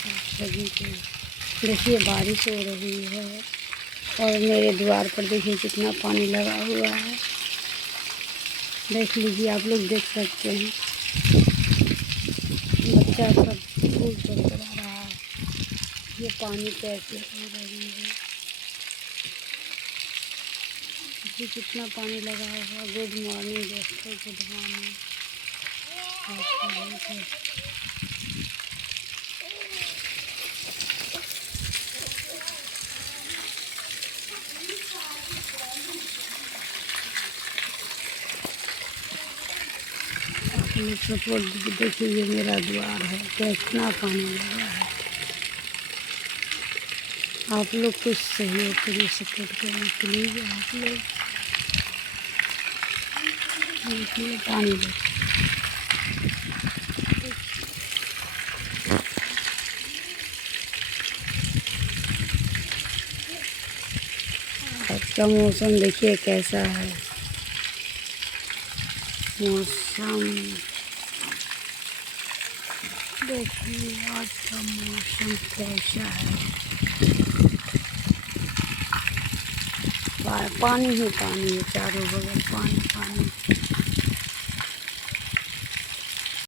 सभी को देखिए बारिश हो रही है और मेरे द्वार पर देखिए कितना पानी लगा हुआ है। देख लीजिए, आप लोग देख सकते हैं। बच्चा सब स्कूल चल रहा है। ये पानी कैसे हो रही है, देखिए कितना पानी लगा हुआ। गुड मॉर्निंग दोस्तों, गुड मॉर्निंग। सपोर्ट देखिए, ये मेरा द्वार है, कितना पानी लगा है। आप लोग कुछ सहयोग करिए, सपोर्ट करें प्लीज़। आप लोग देखिए पानी आज का मौसम देखिए कैसा है। मौसम देखिए आज का मौसम कैसा है। पानी ही पानी है, चारों बगल पानी पानी।